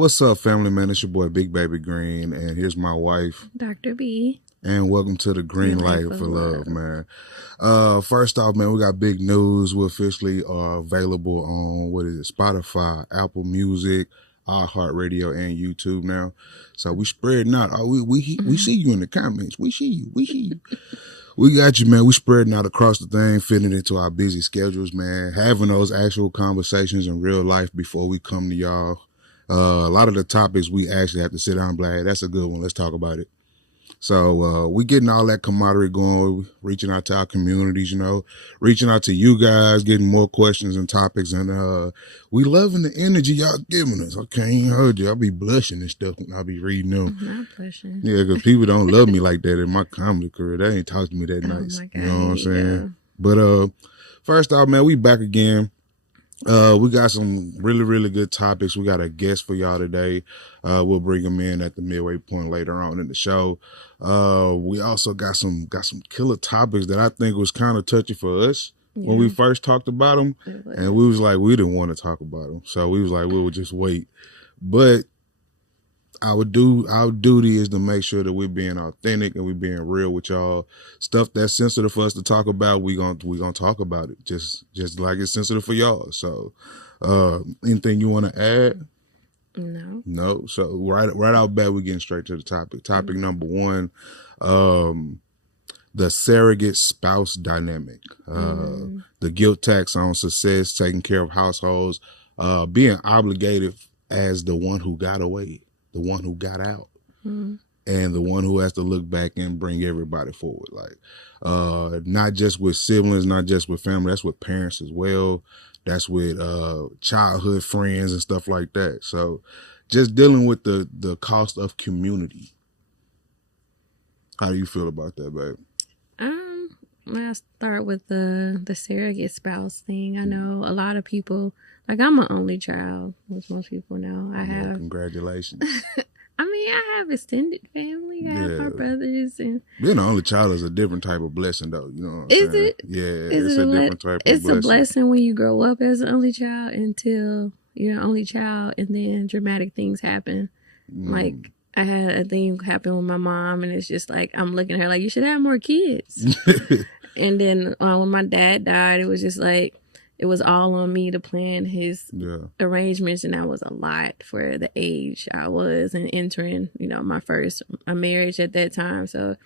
What's up, family man? It's your boy Big Baby Green, and here's my wife. Dr. B. And welcome to the Green Light for Love, man. First off, man, we got big news. We officially are available on, Spotify, Apple Music, iHeartRadio, and YouTube now. So we spreading out. We see you in the comments. We see you. We got you, man. We spreading out across the thing, fitting it into our busy schedules, man. Having those actual conversations in real life before we come to y'all. A lot of the topics we actually have to sit down and be like, hey, that's a good one. Let's talk about it. So we getting all that camaraderie going, reaching out to our communities, reaching out to you guys, getting more questions and topics. And we loving the energy y'all giving us. I can't heard you. I'll be blushing and stuff when I'll be reading them. I'm not blushing. Yeah, because people don't love me like that in my comedy career. They ain't talked to me that nice. My God, you know what I'm saying? But first off, man, we back again. We got some really, really good topics. We got a guest for y'all today. We'll bring him in at the midway point later on in the show. We also got some killer topics that I think was kind of touchy for us when we first talked about them. And we was like, we didn't want to talk about them. So we was like, we would just wait. But our duty is to make sure that we're being authentic and we're being real with y'all. Stuff that's sensitive for us to talk about, we gonna talk about it. Just like it's sensitive for y'all. So anything you want to add? No. So right out back, we're getting straight to the topic. Topic number one, the surrogate spouse dynamic. The guilt tax on success, taking care of households, being obligated as the one who got away, the one who got out, and the one who has to look back and bring everybody forward. Like, not just with siblings, not just with family, that's with parents as well. That's with childhood friends and stuff like that. So just dealing with the cost of community. How do you feel about that, babe? I'll start with the surrogate spouse thing. I know a lot of people, like I'm an only child, which most people know. Congratulations. I mean, I have extended family. I have my brothers. And being an only child is a different type of blessing, though. You know what I'm saying? It? Yeah, it's a different type of blessing. It's a blessing when you grow up as an only child until you're an only child, and then dramatic things happen. Like, I had a thing happen with my mom, and it's just like, I'm looking at her like, you should have more kids. And then when my dad died, it was just like, it was all on me to plan his arrangements, and that was a lot for the age I was and entering, my first marriage at that time. So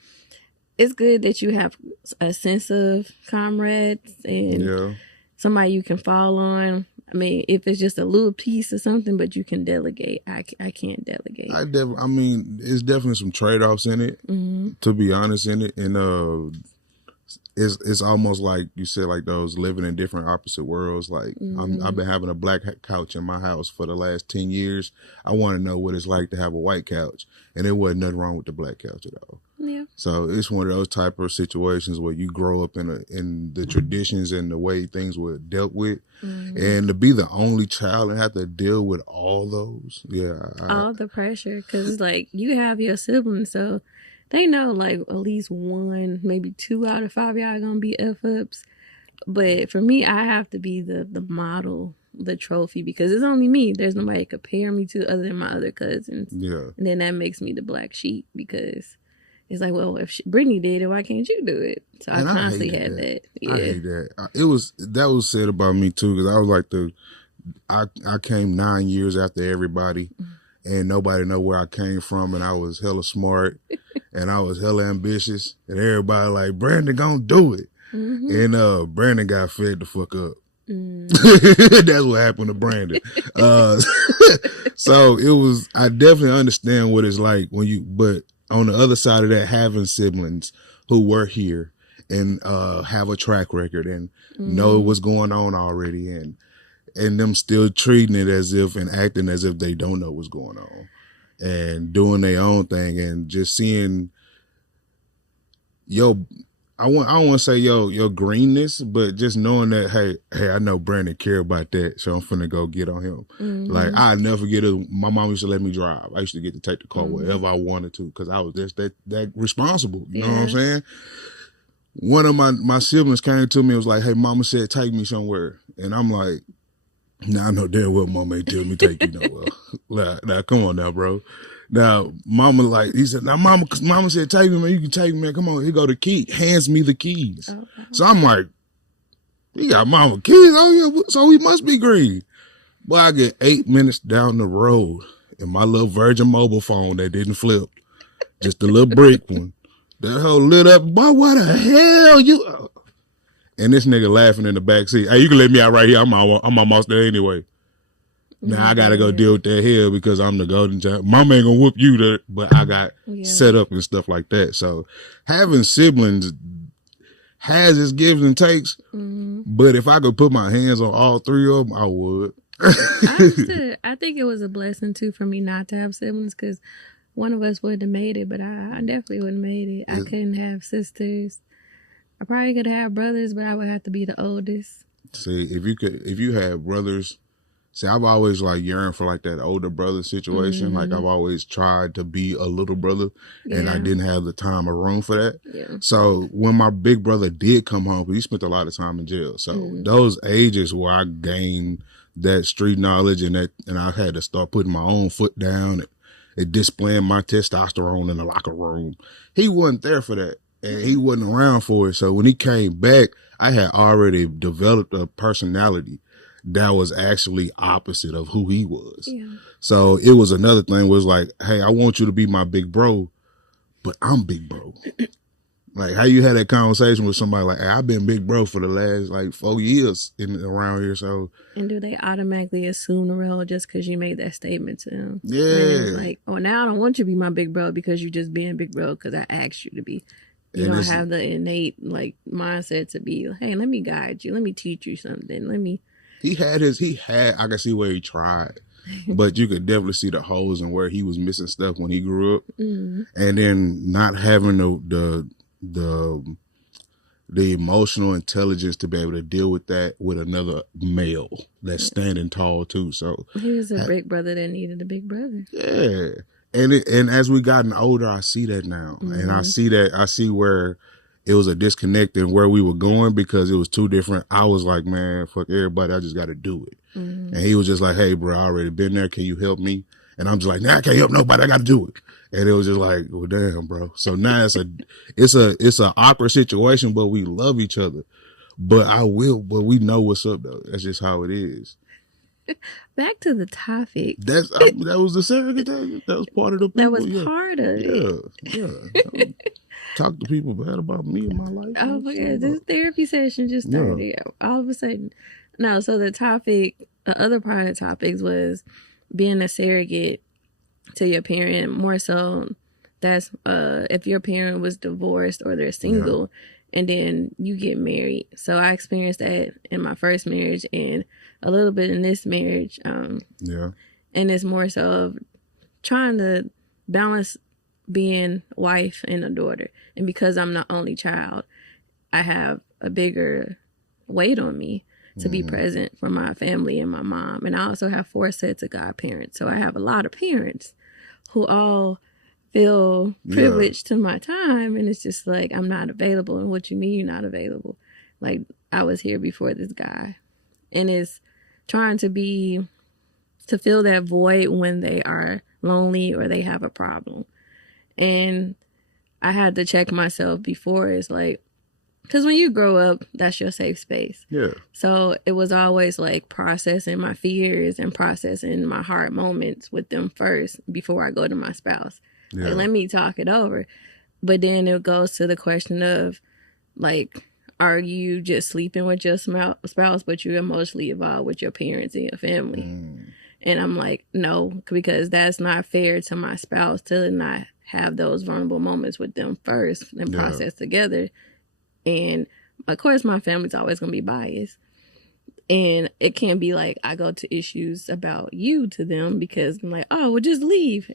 it's good that you have a sense of comrades and somebody you can fall on. I mean, if it's just a little piece or something, but you can delegate. I can't delegate. I mean, it's definitely some trade-offs in it, to be honest, in it. And it's almost like you said, like those living in different opposite worlds. Like I've been having a black couch in my house for the last 10 years. I want to know what it's like to have a white couch, and there wasn't nothing wrong with the black couch at all. Yeah. So it's one of those type of situations where you grow up in the traditions and the way things were dealt with, and to be the only child and have to deal with all those, all the pressure, because like you have your siblings, so they know like at least one, maybe 2 out of 5 y'all gonna be F-ups. But for me, I have to be the model, the trophy, because it's only me. There's nobody to compare me to other than my other cousins. Yeah. And then that makes me the black sheep, because it's like, well, if Brittany did it, why can't you do it? So I constantly had that. Yeah. I hate that. That was said about me too, because I was like I came 9 years after everybody. And nobody know where I came from, and I was hella smart, and I was hella ambitious, and everybody like, Brandon gonna do it. And Brandon got fed the fuck up. That's what happened to Brandon. So I definitely understand what it's like but on the other side of that, having siblings who were here and have a track record and know what's going on already, and them still treating it as if and acting as if they don't know what's going on and doing their own thing, and just seeing I don't want to say your greenness, but just knowing that, hey, I know Brandon care about that, so I'm finna go get on him. Like, I'll never forget it. My mom used to let me drive. I used to get to take the car wherever I wanted to, because I was just that responsible. You know what I'm saying? One of my siblings came to me and was like, hey, mama said take me somewhere. And I'm like, Now I know damn well mama ain't tell me take you nowhere. Now, come on now, bro. Now, mama he said, now mama said, take me, man, you can take me, man. Come on, here go the key. Hands me the keys. Oh, wow. So I'm like, you got mama keys? Oh yeah, so we must be green. Boy, I get 8 minutes down the road and my little Virgin mobile phone that didn't flip, just a little brick one. That hoe lit up. Boy, what the hell you? And this nigga laughing in the back seat. Hey, you can let me out right here. I'm almost there anyway. Now I gotta go deal with that hell because I'm the golden child. Mama ain't gonna whoop you there, but I got set up and stuff like that. So having siblings has its gives and takes. But if I could put my hands on all three of them, I would. I think it was a blessing too for me not to have siblings because one of us wouldn't have made it, but I definitely wouldn't have made it. I couldn't have sisters. I probably could have brothers, but I would have to be the oldest. See, if you had brothers, see, I've always like yearned for like that older brother situation. Like I've always tried to be a little brother, and I didn't have the time or room for that. Yeah. So when my big brother did come home, he spent a lot of time in jail. So those ages where I gained that street knowledge and I had to start putting my own foot down and displaying my testosterone in the locker room. He wasn't there for that. And he wasn't around for it. So when he came back, I had already developed a personality that was actually opposite of who he was. Yeah. So it was another thing was like, hey, I want you to be my big bro, but I'm big bro. Like how you had that conversation with somebody like, hey, I've been big bro for the last like 4 years around here. So. And do they automatically assume the role just because you made that statement to them? Yeah. And it's like, oh, now I don't want you to be my big bro because you just being big bro because I asked you to be. You don't have the innate like mindset to be, hey, let me guide you. Let me teach you something. He had, I can see where he tried, but you could definitely see the holes and where he was missing stuff when he grew up. And then not having the emotional intelligence to be able to deal with that with another male that's standing tall too. So he was a big brother that needed a big brother. Yeah. And as we gotten older, I see that now. And I see where it was a disconnect in where we were going because it was too different. I was like, man, fuck everybody. I just got to do it. And he was just like, hey, bro, I already been there. Can you help me? And I'm just like, nah, I can't help nobody. I got to do it. And it was just like, well, damn, bro. So now it's a awkward situation, but we love each other. But we know what's up though. That's just how it is. Back to the topic. That was the surrogate. That was part of the. That was part of it. Yeah. Talk to people bad about me and my life. Oh my God, this therapy session just started. All of a sudden. No, so the other part of the topics was being a surrogate to your parent. More so, that's if your parent was divorced or they're single, and then you get married. So I experienced that in my first marriage and a little bit in this marriage. And it's more so of trying to balance being wife and a daughter. And because I'm the only child, I have a bigger weight on me to be present for my family and my mom. And I also have 4 sets of godparents. So I have a lot of parents who all feel privileged to my time. And it's just like, I'm not available. And what you mean you're not available? Like, I was here before this guy. And it's trying to fill that void when they are lonely or they have a problem. And I had to check myself before. It's like, because when you grow up, that's your safe space. Yeah. So it was always like processing my fears and processing my hard moments with them first before I go to my spouse. Yeah. Like, let me talk it over. But then it goes to the question of, like, are you just sleeping with your spouse, but you emotionally involved with your parents and your family? And I'm like, no, because that's not fair to my spouse to not have those vulnerable moments with them first and process together. And of course, my family's always going to be biased. And it can't be like I go to issues about you to them because I'm like, oh, well, just leave.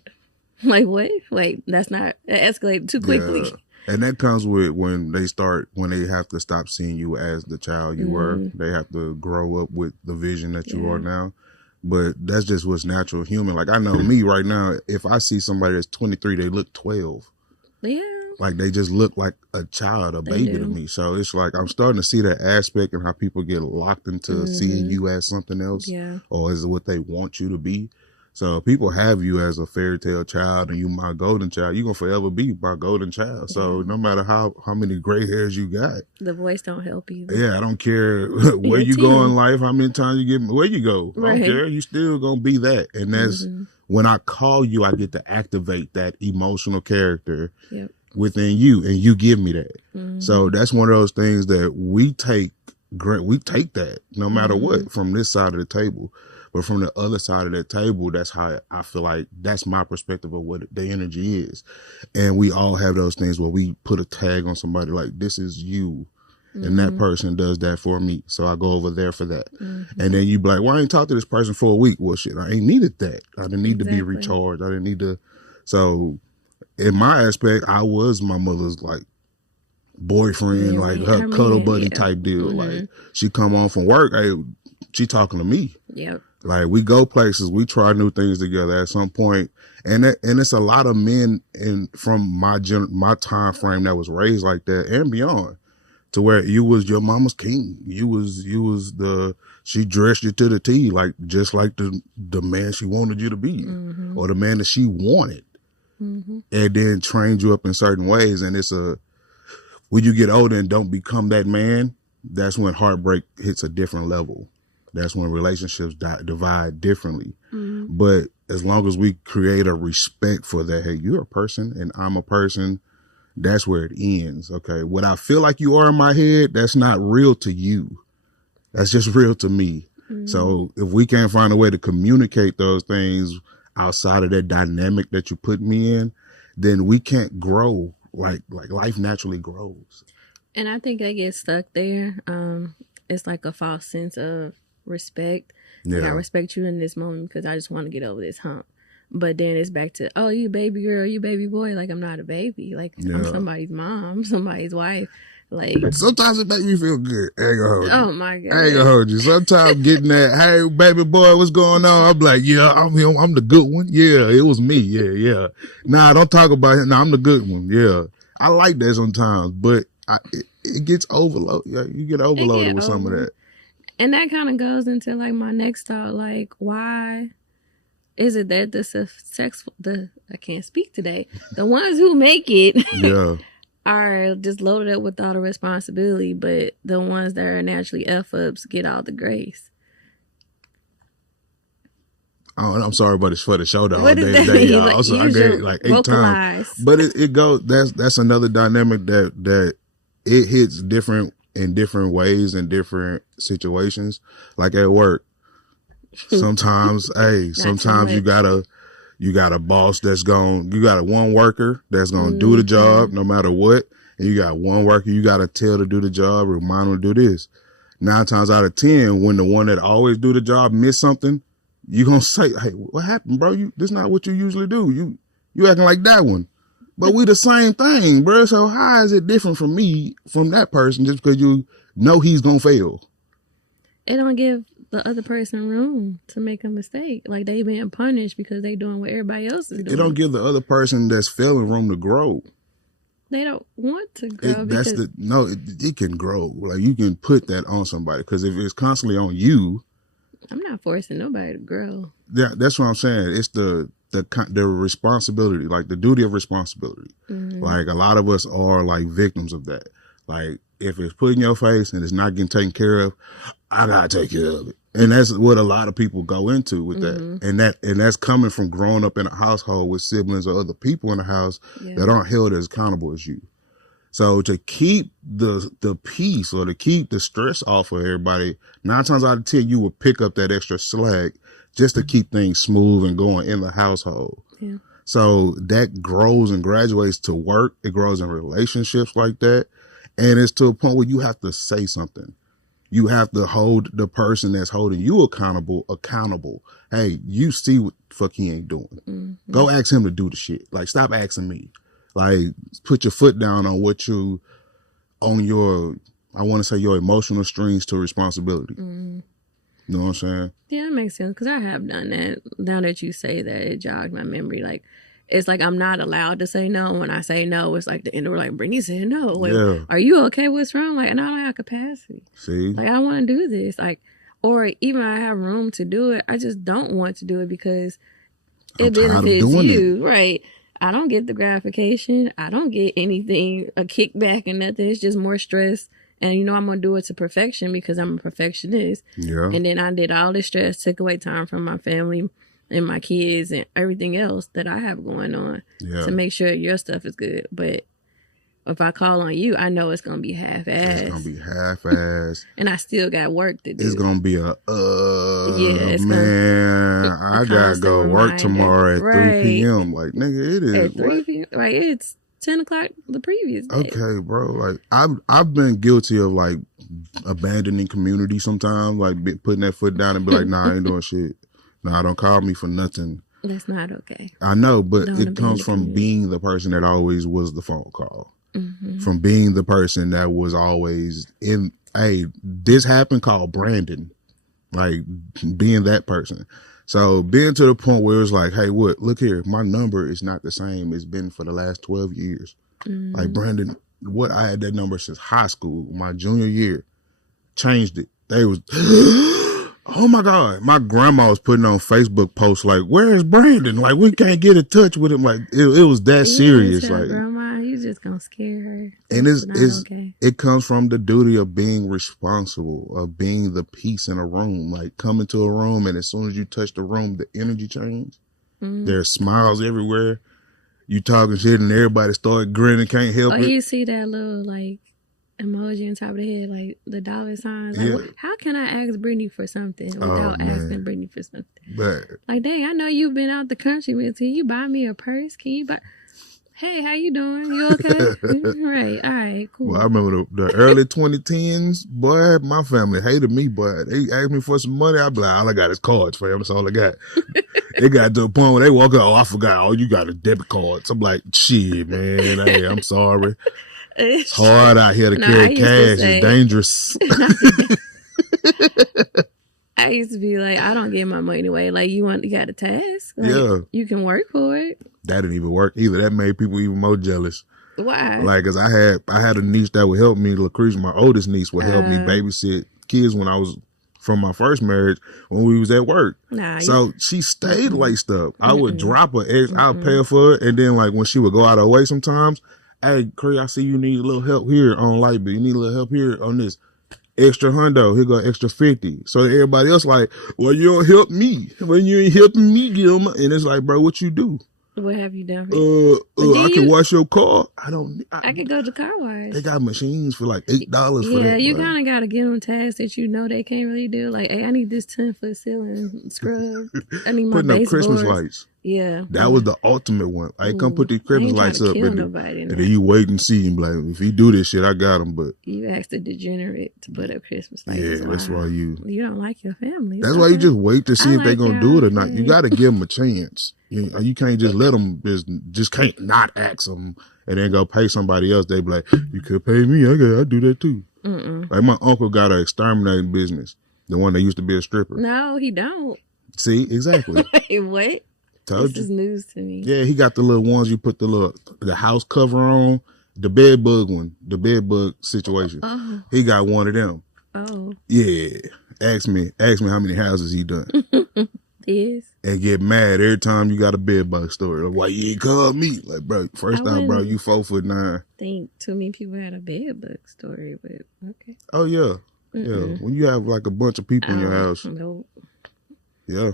Like, what? Like, that escalated too quickly. Yeah. And that comes with when they have to stop seeing you as the child you were. They have to grow up with the vision that you are now. But that's just what's natural human. Like, I know me right now, if I see somebody that's 23, they look 12. Yeah. like they just look like a child, a baby to me. So it's like I'm starting to see that aspect and how people get locked into seeing you as something else, or as what they want you to be. So people have you as a fairy tale child and you my golden child. You're gonna forever be my golden child. So no matter how many gray hairs you got, the voice don't help you. Yeah, I don't care where you go in life, how many times you get where you go. I don't care. You still gonna be that. And that's when I call you, I get to activate that emotional character within you, and you give me that. So that's one of those things that we take that no matter what from this side of the table. But from the other side of that table, that's how I feel like that's my perspective of what the energy is. And we all have those things where we put a tag on somebody like, this is you. And that person does that for me. So I go over there for that. And then you be like, well, I ain't talked to this person for a week. Well, shit, I ain't needed that. I didn't need to be recharged. I didn't need to. So in my aspect, I was my mother's like boyfriend, like her cuddle buddy type deal. Like she come home from work, hey, she talking to me. Like we go places, we try new things together at some point, and it's a lot of men from my time frame that was raised like that and beyond, to where you was your mama's king. You was she dressed you to the T, like just like the man she wanted you to be, or the man that she wanted, and then trained you up in certain ways. And when you get older and don't become that man, that's when heartbreak hits a different level. That's when relationships divide differently. But as long as we create a respect for that, hey, you're a person and I'm a person, that's where it ends. Okay. What I feel like you are in my head, that's not real to you. That's just real to me. So if we can't find a way to communicate those things outside of that dynamic that you put me in, then we can't grow like life naturally grows. And I think I get stuck there. It's like a false sense of respect. Like, I respect you in this moment because I just want to get over this hump. But then it's back to, oh, you baby girl, you baby boy. Like, I'm not a baby. Like, I'm somebody's mom, somebody's wife. Like, sometimes it makes me feel good. I ain't gonna hold you. Oh my God. I ain't gonna hold you. Sometimes getting that, hey baby boy, what's going on? I'm like, yeah, I'm the good one. Yeah, it was me. Yeah. Nah, don't talk about it. Nah, I'm the good one. Yeah. I like that sometimes, but it gets overloaded. Yeah, you get overloaded with some of that. And that kind of goes into like my next thought, like, why is it that I can't speak today. The ones who make it are just loaded up with all the responsibility, but the ones that are naturally F-ups get all the grace. Oh, I'm sorry, but it's for the show all day today, y'all. Like, also, I gave it like 8 times. But it goes, that's another dynamic that it hits different in different ways in different situations. Like at work, sometimes, sometimes you got a boss you got one worker that's gonna do the job no matter what, and you got one worker you gotta tell to do the job, remind them to do this. 9 times out of 10, when the one that always do the job miss something, you gonna say, hey, what happened, bro? This not what you usually do. You acting like that one. But we the same thing, bro. So how is it different from me, from that person, just because you know he's gonna fail? It don't give the other person room to make a mistake. Like they being punished because they doing what everybody else is doing. It don't give the other person that's failing room to grow. They don't want to grow. It can grow. Like you can put that on somebody, because if it's constantly on you, I'm not forcing nobody to grow. Yeah, that's what I'm saying. It's the responsibility, like the duty of responsibility. Like a lot of us are like victims of that. Like if it's put in your face and it's not getting taken care of, I gotta take care of it. And that's what a lot of people go into with that. And that's coming from growing up in a household with siblings or other people in the house that aren't held as accountable as you. So to keep the peace or to keep the stress off of everybody, 9 times out of 10, you would pick up that extra slack just to keep things smooth and going in the household. Yeah. So that grows and graduates to work. It grows in relationships like that. And it's to a point where you have to say something. You have to hold the person that's holding you accountable. Hey, you see what the fuck he ain't doing. Go ask him to do the shit. Like, stop asking me. Like, put your foot down on your emotional strings to responsibility. You know what I'm saying? Yeah, that makes sense. Because I have done that. Now that you say that, it jogged my memory. Like, it's like I'm not allowed to say no. When I say no, it's like the end of like, Brittany said no. Yeah. Are you okay? What's wrong? Like, and I don't have capacity. See? Like, I want to do this. Like, or even I have room to do it, I just don't want to do it because it benefits you. Right. I don't get the gratification. I don't get anything, a kickback and nothing. It's just more stress. And you know I'm going to do it to perfection because I'm a perfectionist. Yeah. And then I did all this stress, took away time from my family and my kids and everything else that I have going on to make sure your stuff is good. But if I call on you, I know it's going to be half-assed. It's going to be half-assed. And I still got work to do. It's going to be man, I got to go work tomorrow at 3 p.m. Like, nigga, it is. At 3 p.m. Like, it's 10 o'clock the previous day. Okay, bro. Like, I've been guilty of, like, abandoning community sometimes. Like, putting that foot down and be like, nah, I ain't doing shit. Nah, don't call me for nothing. That's not okay. I know, but it comes from being the person that always was the phone call. Mm-hmm. From being the person that was always in, hey, this happened, called Brandon. Like, being that person. So being to the point where it's like, hey, look here, my number is not the same it's been for the last 12 years. Mm-hmm. Like, Brandon, I had that number since high school, my junior year. Changed it. They was, oh my God. My grandma was putting on Facebook posts like, where is Brandon? Like, we can't get in touch with him. Like, it was that serious. Like, grandma, you just gonna scare her. And it comes from the duty of being responsible, of being the peace in a room. Like, come into a room and as soon as you touch the room, the energy changes. Mm-hmm. There's smiles everywhere. You talking shit and everybody start grinning, can't help it. You see that little, like, emoji on top of the head, like the dollar signs. Like, how can I ask Brittany for something without asking Brittany for something? But, like, dang, I know you've been out the country. Can you buy me a purse? Can you buy? Hey, how you doing? You okay? Right. All right. Cool. Well, I remember the early 2010s. Boy, my family hated me. Boy, they asked me for some money. I'd be like, all I got is cards, fam. That's all I got. They got to a point where they walk out. Oh, I forgot. Oh, you got a debit cards. I'm like, shit, man. Hey, I'm sorry. It's hard out here to carry cash. It's dangerous. I used to be like, I don't get my money away. Like, you got a task? Like, you can work for it. That didn't even work either. That made people even more jealous. Why? Like, cause I had a niece that would help me. Lucretia, my oldest niece, would help me babysit kids when I was from my first marriage when we was at work. So she stayed like stuff. I would drop her eggs. I'd pay her for it, and then like when she would go out of her way sometimes. Hey, Cree, I see you need a little help here on light bill. You need a little help here on this. Extra $100. Here go extra 50. So everybody else like, well, you don't help me. When you ain't helping me, Gilma. And it's like, bro, what you do? What have you done? I can wash your car. I could go to car wash. They got machines for like $8 for that. Yeah, you kind of got to give them tasks that you know they can't really do. Like, hey, I need this 10-foot ceiling scrub. I need my putting up Christmas lights. Yeah. That was the ultimate one. Like, come put these Christmas lights up. And then you wait and see him. Like, if he do this shit, I got him. But you asked a degenerate to put up Christmas lights. Yeah, that's why you don't like your family. That's why you just wait to see if they're going to do it or not. You got to give them a chance. You can't just let them, just can't not ask them and then go pay somebody else. They be like, you could pay me. I do that too. Like, my uncle got an exterminating business. The one that used to be a stripper. No, he don't. See, exactly. Wait, what? This is news to me. Yeah, he got the little ones you put the house cover on, the bed bug one, the bed bug situation. Oh. He got one of them. Oh. Yeah. Ask me how many houses he done. Yes. And get mad every time you got a bed bug story. Like, why you ain't called me? Like, bro, first time, bro, you 4'9". Think too many people had a bed bug story, but okay. Oh yeah. Yeah. When you have like a bunch of people in your house. Nope. Yeah.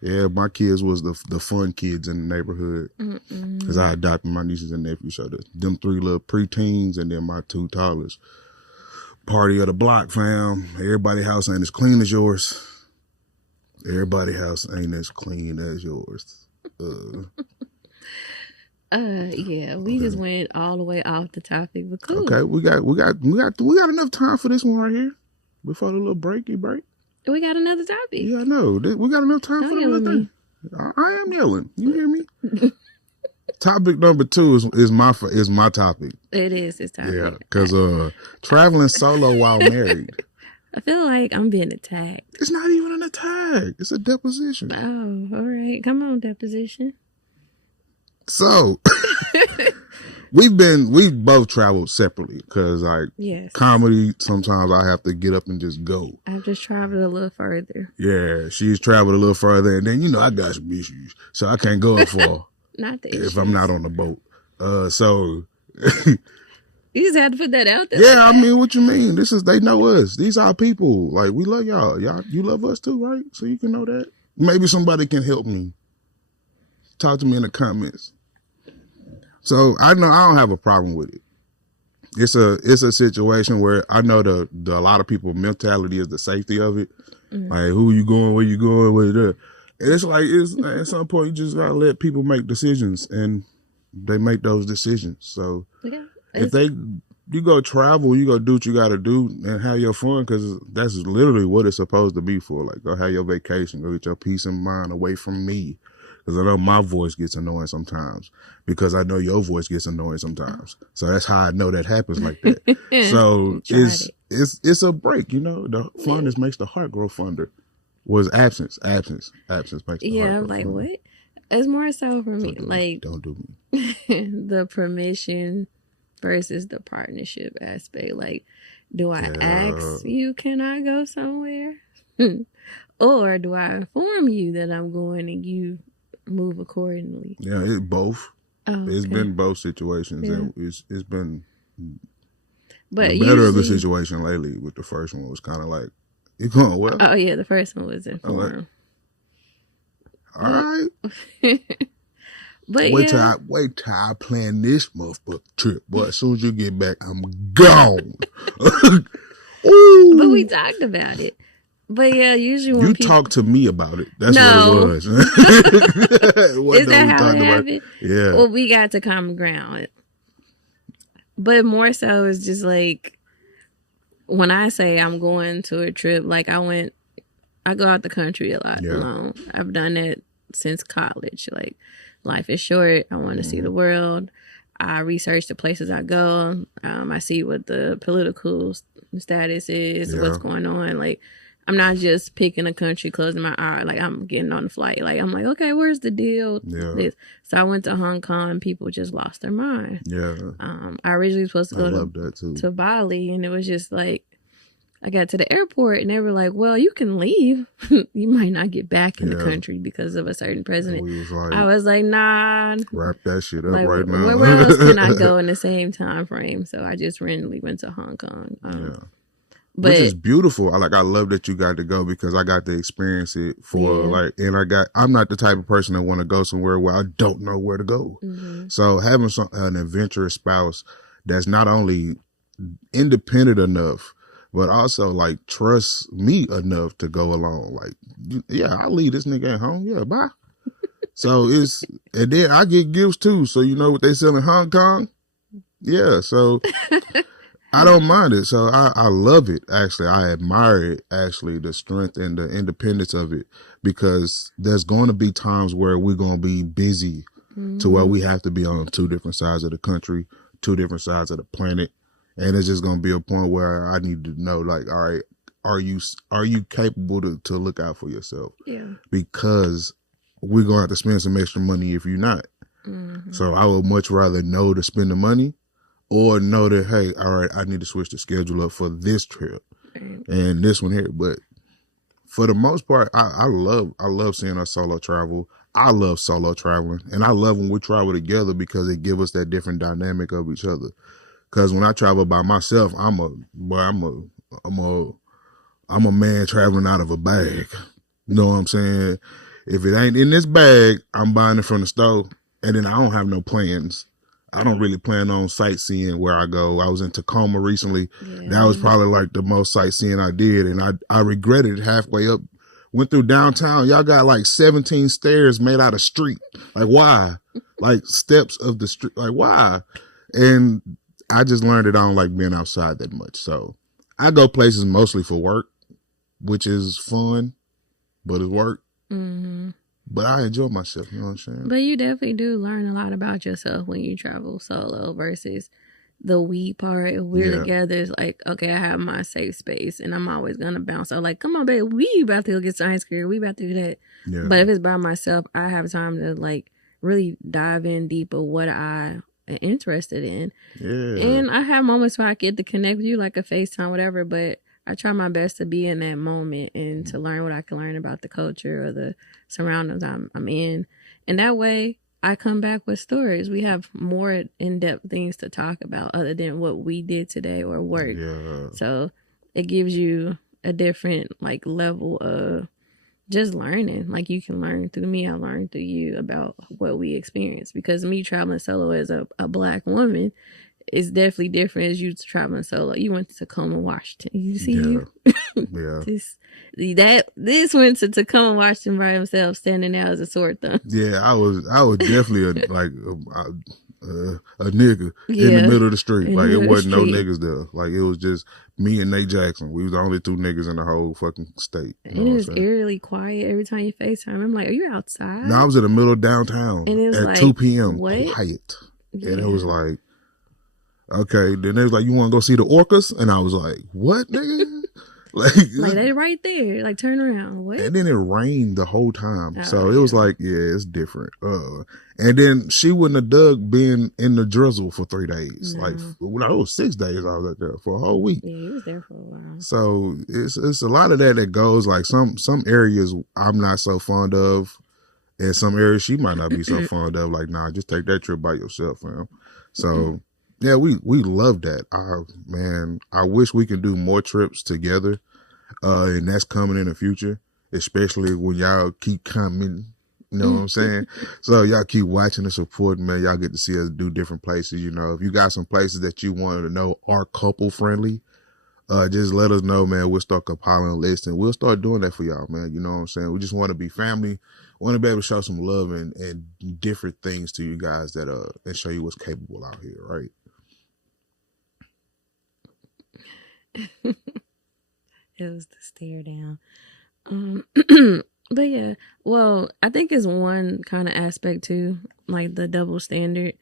Yeah, my kids was the fun kids in the neighborhood. Because I adopted my nieces and nephews. So them 3 little preteens and then my 2 toddlers. Party of the block, fam. Everybody's house ain't as clean as yours. Everybody's house ain't as clean as yours. Yeah, we just went all the way off the topic, but cool. Okay, we got enough time for this one right here. Before the little breaky break. We got another topic. Yeah, I know. We got enough time for the other thing. I am yelling. You hear me? Topic number 2 is my topic. It is his topic. Yeah, because traveling solo while married. I feel like I'm being attacked. It's not even an attack. It's a deposition. Oh, all right. Come on, deposition. So we've both traveled separately because like Yes. comedy, sometimes I have to get up and just go. I've just traveled a little further. Yeah, she's traveled a little further, and then I got some issues, so I can't go up far. Not the issues. If I'm not on the boat. So you just had to put that out there. Yeah, I mean, what you mean? They know us. These are people. Like, we love y'all. You love us too, right? So you can know that. Maybe somebody can help me. Talk to me in the comments. So I know I don't have a problem with it. It's a situation where I know the a lot of people mentality is the safety of it. Mm-hmm. Like, who you going, where you going, where you there. It's like at some point you just gotta let people make decisions, and they make those decisions. So if you go travel, you go do what you got to do and have your fun, because that's literally what it's supposed to be for. Like, go have your vacation, go get your peace of mind away from me, because I know my voice gets annoying sometimes, because I know your voice gets annoying sometimes. So that's how I know that happens like that. So it's a break, The fondness makes the heart grow fonder. Was absence makes the heart grow fonder. I'm like, what? It's more so for me, like, don't do me. The permission versus the partnership aspect. Like, do I ask you, can I go somewhere? Or do I inform you that I'm going and you move accordingly? Yeah, it's both. Oh, okay. It's been both situations, and it's been but the better of the situation lately. With the first one, was kind of like, you going well? Oh yeah, the first one was informed. All right. But wait till I plan this motherfucker trip. Boy, as soon as you get back, I'm gone. But we talked about it. But yeah, usually when you talk to me about it. That's what it was. Is that how it happened? Yeah. Well, we got to common ground. But more so, it's just like, when I say I'm going to a trip, like I go out the country a lot alone. I've done that since college. Like, life is short. I want to see the world. I research the places I go. I see what the political status is, what's going on. Like, I'm not just picking a country, closing my eye. Like, I'm getting on the flight. Like, I'm like, okay, where's the deal? Yeah. So I went to Hong Kong. People just lost their mind. Yeah. I originally was supposed to go to Bali, and it was just like, I got to the airport and they were like, well, you can leave. You might not get back in the country because of a certain president. I was like, nah. Wrap that shit up right now. Where else can I go in the same time frame? So I just randomly went to Hong Kong. Which is beautiful. I love that you got to go, because I got to experience it I'm not the type of person that want to go somewhere where I don't know where to go. Mm-hmm. So having an adventurous spouse that's not only independent enough, but also like trust me enough to go along. Like, I'll leave this nigga at home. Yeah, bye. So and then I get gifts too. So you know what they sell in Hong Kong? Yeah. So I don't mind it. So I love it. Actually, I admire it. Actually, the strength and the independence of it, because there's going to be times where we're going to be busy to where we have to be on two different sides of the country, two different sides of the planet. And it's just going to be a point where I need to know, like, all right, are you capable to look out for yourself? Yeah. Because we're going to have to spend some extra money if you're not. Mm-hmm. So I would much rather know to spend the money, or know that, hey, all right, I need to switch the schedule up for this trip and this one here. But for the most part, I love seeing us solo travel. I love solo traveling, and I love when we travel together, because it gives us that different dynamic of each other. Because when I travel by myself, I'm a man traveling out of a bag. You know what I'm saying? If it ain't in this bag, I'm buying it from the store, and then I don't have no plans. I don't really plan on sightseeing where I go. I was in Tacoma recently. Yeah. That was probably like the most sightseeing I did, and I regretted it halfway up. Went through downtown. Y'all got like 17 stairs made out of street. Like, why? Like, steps of the street. Like, why? And I just learned that I don't like being outside that much. So I go places mostly for work, which is fun, but it's work. Mm-hmm. But I enjoy myself, you know what I'm saying? But you definitely do learn a lot about yourself when you travel solo versus the we part. If we're together, it's like, okay, I have my safe space and I'm always going to bounce. So like, come on, babe, we about to go get some ice cream. We about to do that. Yeah. But if it's by myself, I have time to like really dive in deep of what I am interested in. Yeah. And I have moments where I get to connect with you, like a FaceTime, whatever, but I try my best to be in that moment and to learn what I can learn about the culture or the surroundings I'm in. And that way I come back with stories. We have more in-depth things to talk about other than what we did today or work. Yeah. So it gives you a different like level of just learning. Like you can learn through me, I learned through you about what we experienced. Because me traveling solo as a Black woman is definitely different as you traveling solo. You went to Tacoma, Washington. You see you? Yeah. This went to Tacoma, Washington by himself, standing there as a sore thumb. Yeah, I was definitely a nigga in the middle of the street. Like it wasn't no niggas there. Like it was just me and Nate Jackson. We was the only 2 niggas in the whole fucking state. You know it was eerily quiet every time you FaceTime. I'm like, are you outside? No, I was in the middle of downtown and it was at like, 2 p.m. What? Quiet. Yeah. And it was like, okay. Then they was like, you want to go see the orcas? And I was like, what, nigga? like they right there. Like turn around. What? And then it rained the whole time. So it was like, yeah, it's different. And then she wouldn't have dug being in the drizzle for 3 days. No. Like when I was 6 days, I was out there for a whole week. Yeah, he was there for a while. So it's a lot of that goes like some areas I'm not so fond of, and some areas she might not be so fond of. Like, nah, just take that trip by yourself, fam. So yeah, we love that. I wish we could do more trips together. And that's coming in the future, especially when y'all keep coming. You know what I'm saying? So y'all keep watching and supporting, man. Y'all get to see us do different places. You know, if you got some places that you wanted to know are couple friendly, just let us know, man. We'll start compiling a list and we'll start doing that for y'all, man. You know what I'm saying? We just want to be family. Want to be able to show some love and different things to you guys that and show you what's capable out here, right? It was the stare down. But yeah, well, I think it's one kind of aspect too, like the double standard,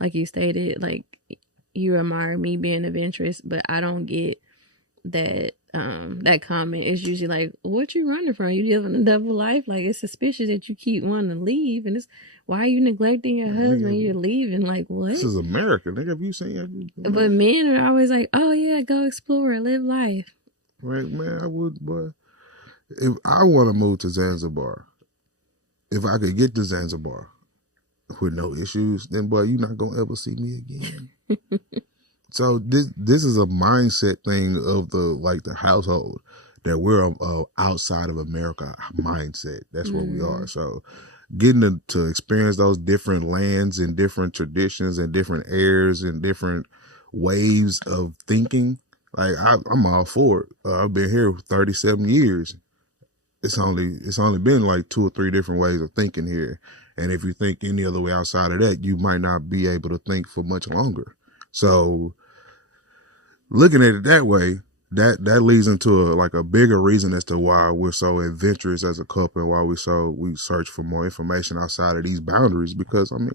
like you stated, like you admire me being adventurous, but I don't get that that comment. It's usually like, what you running from? You living a double life? Like it's suspicious that you keep wanting to leave, and it's why are you neglecting your husband? You're leaving. Like what? This is America, nigga. Have you seen it? But men are always like, oh yeah, go explore, live life. Right, man, I would, but if I want to move to Zanzibar, if I could get to Zanzibar with no issues, then, boy, you're not going to ever see me again. So this is a mindset thing of the household that we're outside of America mindset. That's what we are. So getting to experience those different lands and different traditions and different airs and different waves of thinking, like I'm all for it. I've been here 37 years. It's only been like 2 or 3 different ways of thinking here. And if you think any other way outside of that, you might not be able to think for much longer. So looking at it that way, that leads into a bigger reason as to why we're so adventurous as a couple and why we search for more information outside of these boundaries, because I mean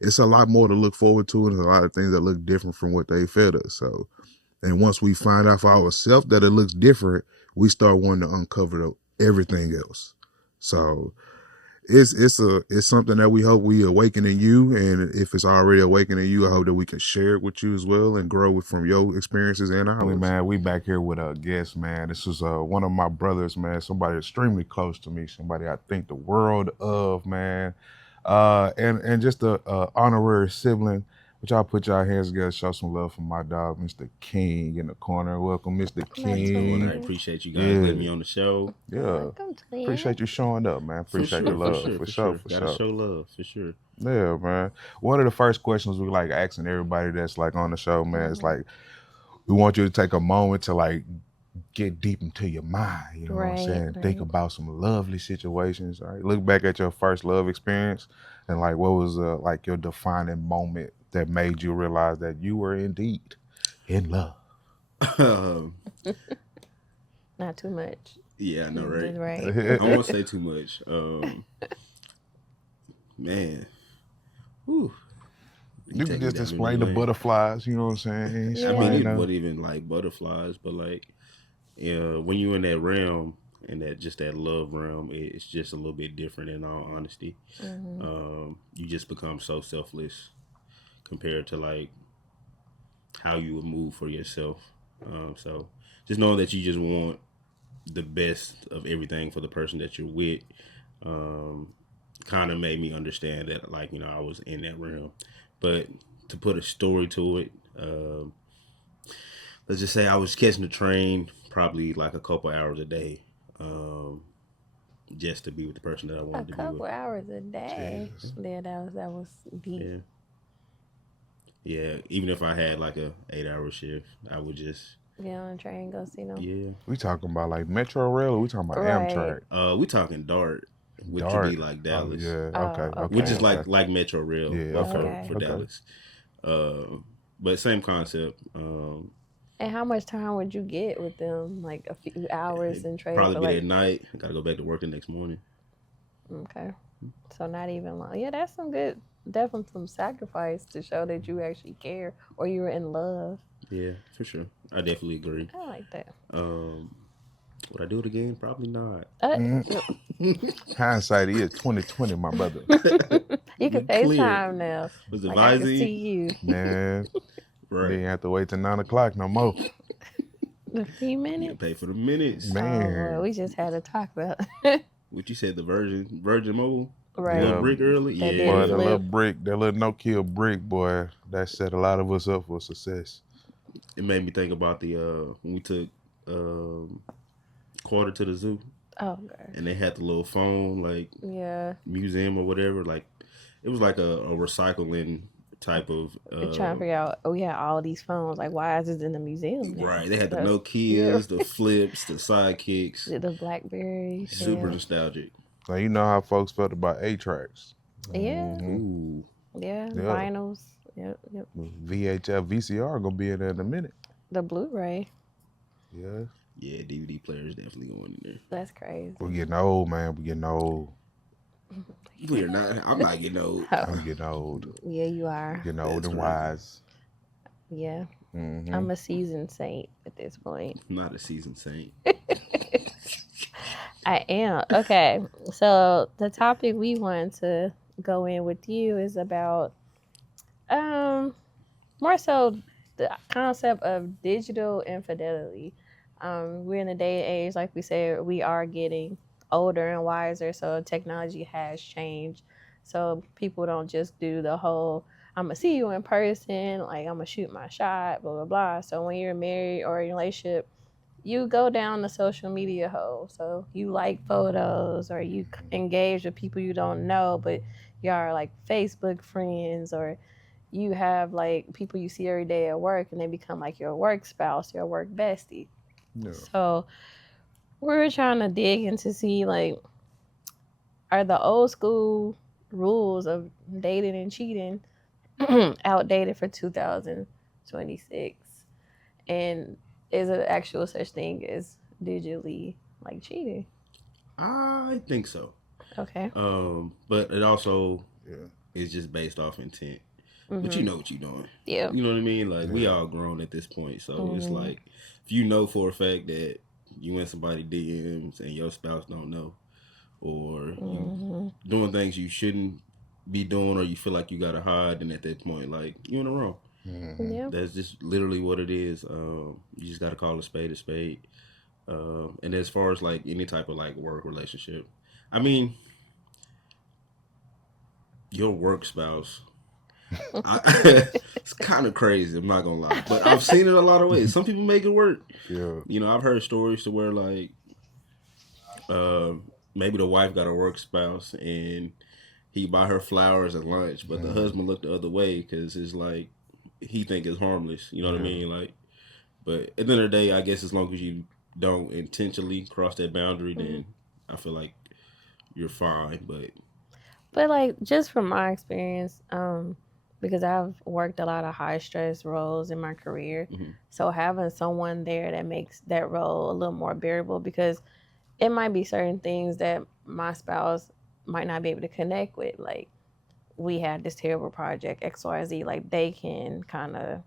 it's a lot more to look forward to, and there's a lot of things that look different from what they fed us. So, and once we find out for ourselves that it looks different, we start wanting to uncover everything else. So it's something that we hope we awaken in you, and if it's already awakening you, I hope that we can share it with you as well and grow from your experiences and ours. Man, we back here with a guest, man. This is one of my brothers, man. Somebody extremely close to me. Somebody I think the world of, man. And just a honorary sibling. But y'all put y'all hands together, show some love for my dog, Mr. King, in the corner. Welcome, Mr. King. I appreciate you guys letting me on the show. Yeah. Appreciate you showing up, man. Appreciate your love. For sure. Gotta show love, for sure. Yeah, man. One of the first questions we like asking everybody that's like on the show, man, is like, we want you to take a moment to like get deep into your mind, you know what I'm saying? Right. Think about some lovely situations, right? Look back at your first love experience and like what was like your defining moment that made you realize that you were indeed in love. Not too much. Yeah, I know, right? Right. I won't say too much. Man. Whew. You can just explain the butterflies, you know what I'm saying? I mean, it wasn't even like butterflies, but like, when you're in that realm and that love realm, it's just a little bit different. In all honesty, you just become so selfless compared to like how you would move for yourself. So just knowing that you just want the best of everything for the person that you're with, kind of made me understand that, like, I was in that realm. But to put a story to it, let's just say I was catching the train probably like a couple hours a day, just to be with the person that I A wanted to be couple with. hours a day. Yeah, that was deep. Yeah. Yeah, even if I had like a 8-hour shift, I would just Get on the train, go see them. yeah. We talking about like Metro Rail, or we talking about Right. Amtrak? We talking Dart, which could be Dart. like Oh Dallas, yeah. Oh, Okay. Okay. which is okay. like Metro Rail, Yeah. but Okay. for Okay. Dallas. But same concept. And how much time would you get with them? Like a few hours in trade Probably for be like. at night. I gotta go back to work the next morning. Okay. So not even long. Yeah, that's some good, definitely some sacrifice to show that you actually care or you were in love. Yeah, for sure. I definitely agree. I like that. Would I do it again? Probably not. Hindsight is 2020, my brother. You can Be clear. FaceTime now. Was it Like I can Visey? see you. Man, Right. didn't have to wait till 9 o'clock no more. A few You minutes. pay for the minutes. Man. Oh, we just had to talk about. What you said, the Virgin Mobile? Right. The little brick early? That Yeah. Boy, did that flip. little brick, that little no-kill brick, boy, that set a lot of us up for success. It made me think about the when we took Quarter to the zoo, Oh gosh. and they had the little phone like Yeah. museum or whatever. Like it was like a recycling type of We're trying to figure out. Oh, we had all these phones. Like, why is it in the museum now? right. They had the That's- Nokias, the flips, the sidekicks. The BlackBerry. Super Yeah. nostalgic. Now, you know how folks felt about 8-tracks. Yeah. Ooh. Yeah. Yeah. Vinyls. Yep. VHF, VCR gonna be in there in a minute. The Blu-ray. Yeah. Yeah, DVD players definitely going in there. That's crazy. We're getting old, man. We're getting old. We're not. I'm not getting old. I'm getting old. Yeah, you are. Getting old That's and crazy. wise. Yeah. Mm-hmm. I'm a seasoned saint at this point. Not a seasoned saint. I am. Okay. So the topic we want to go in with you is about more so the concept of digital infidelity. We're in a day and age, like we said, we are getting older and wiser, so technology has changed. So people don't just do the whole I'm gonna see you in person, like I'm gonna shoot my shot, blah blah blah. So when you're married or in a relationship, you go down the social media hole. So you like photos or you engage with people you don't know, but y'all are like Facebook friends, or you have like people you see every day at work and they become like your work spouse, your work bestie. Yeah. So we're trying to dig into see like, are the old school rules of dating and cheating outdated for 2026? And is it actual such thing as digitally like cheating? I think so. Okay. But it also Yeah. is just based off intent. Mm-hmm. But you know what you're doing. Yeah. You know what I mean? Like we Yeah. all grown at this point, so it's Mhm. like if you know for a fact that you in somebody DMs and your spouse don't know, or you Mm-hmm. doing things you shouldn't be doing, or you feel like you gotta hide, and at that point, like you're in the wrong. Mm-hmm. Yeah. That's just literally what it is. You just gotta call a spade a spade. And as far as like any type of like work relationship, I mean, your work spouse. It's kind of crazy. I'm not gonna lie, but I've seen it a lot of ways. Some people make it work. Yeah. You know, I've heard stories to where like, maybe the wife got a work spouse and he buy her flowers at lunch, but the husband looked the other way because it's like he think it's harmless. You know what I mean? Like, but at the end of the day, I guess as long as you don't intentionally cross that boundary, then I feel like you're fine. But like just from my experience, because I've worked a lot of high stress roles in my career, so having someone there that makes that role a little more bearable, because it might be certain things that my spouse might not be able to connect with. Like we had this terrible project XYZ, like they can kind of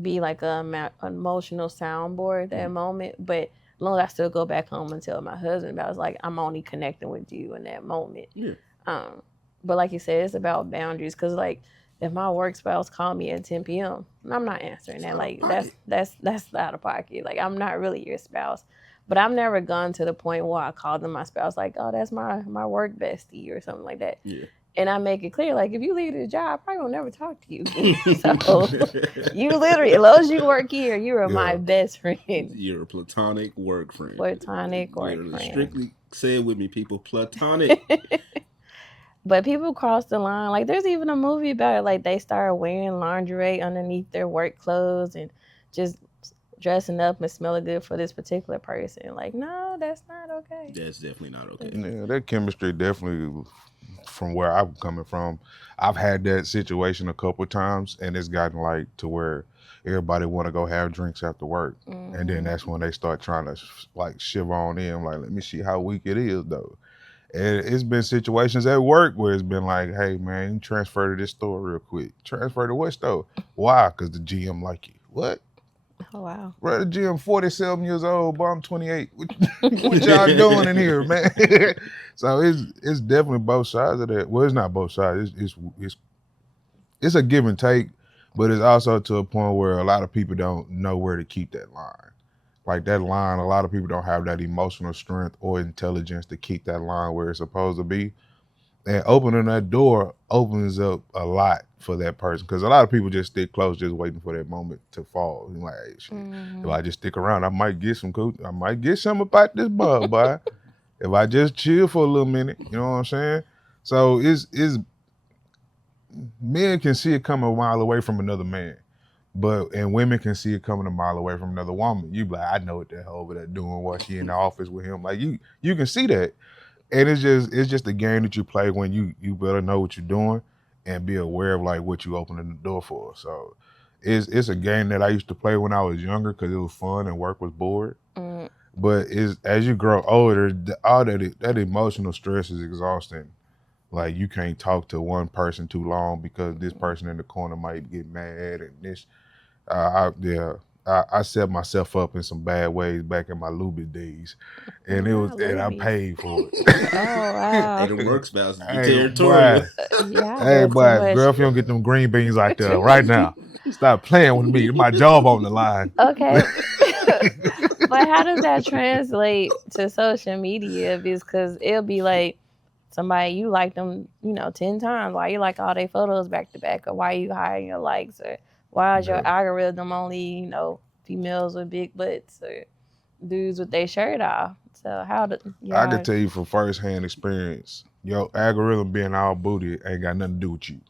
be like a emotional soundboard at that moment, but long as I still go back home and tell my husband about it, it's like I'm only connecting with you in that moment. Yeah. But like you said, it's about boundaries. Cause like if my work spouse called me at 10 p.m., I'm not answering that. Like that's out of pocket. Like I'm not really your spouse. But I've never gone to the point where I call them my spouse, like, oh, that's my work bestie or something like that. Yeah. And I make it clear, like, if you leave the job, I probably will never talk to you again. So you literally, as long as you work here, you are my best friend. You're a platonic work friend. Platonic work friend. Strictly say it with me, people. Platonic. But people cross the line. Like, there's even a movie about it. Like, they start wearing lingerie underneath their work clothes and just dressing up and smelling good for this particular person. Like, no, that's not okay. That's definitely not okay. Yeah, that chemistry definitely, from where I'm coming from, I've had that situation a couple of times, and it's gotten like to where everybody want to go have drinks after work, and then that's when they start trying to like shiver on in, like, let me see how weak it is though. And it's been situations at work where it's been like, hey man, you transfer to this store real quick. Transfer to what store? Why? Because the GM like you. What? Oh, wow. Bro, the GM 47 years old, but I'm 28. What y'all doing in here, man? So it's definitely both sides of that. Well, it's not both sides. It's a give and take, but it's also to a point where a lot of people don't know where to keep that line. Like that line, a lot of people don't have that emotional strength or intelligence to keep that line where it's supposed to be. And opening that door opens up a lot for that person, because a lot of people just stick close, just waiting for that moment to fall. You're like, hey, shit, if I just stick around, I might get some cool. I might get something about this bug, boy. If I just chill for a little minute, you know what I'm saying? So it's men can see it coming a mile away from another man, and women can see it coming a mile away from another woman. You be like, I know what that hoe over there doing while she in the office with him. Like you can see that. And it's just a game that you play when you better know what you're doing and be aware of like what you opening the door for. So it's a game that I used to play when I was younger because it was fun and work was bored. But as you grow older, all that emotional stress is exhausting. Like you can't talk to one person too long because this person in the corner might get mad, and this I set myself up in some bad ways back in my Lubid days, and I paid for it. Oh, wow. And the work spouse is Hey, territorial. Hey, boy, girl, if you don't get them green beans out there right now, stop playing with me. My job on the line. Okay. But how does that translate to social media? Because it'll be like somebody, you like them, 10 times. Why you like all their photos back to back? Or why you hiding your likes? Or why is your algorithm only, females with big butts or dudes with their shirt off? So how do I can tell you from firsthand experience, your algorithm being all booty ain't got nothing to do with you.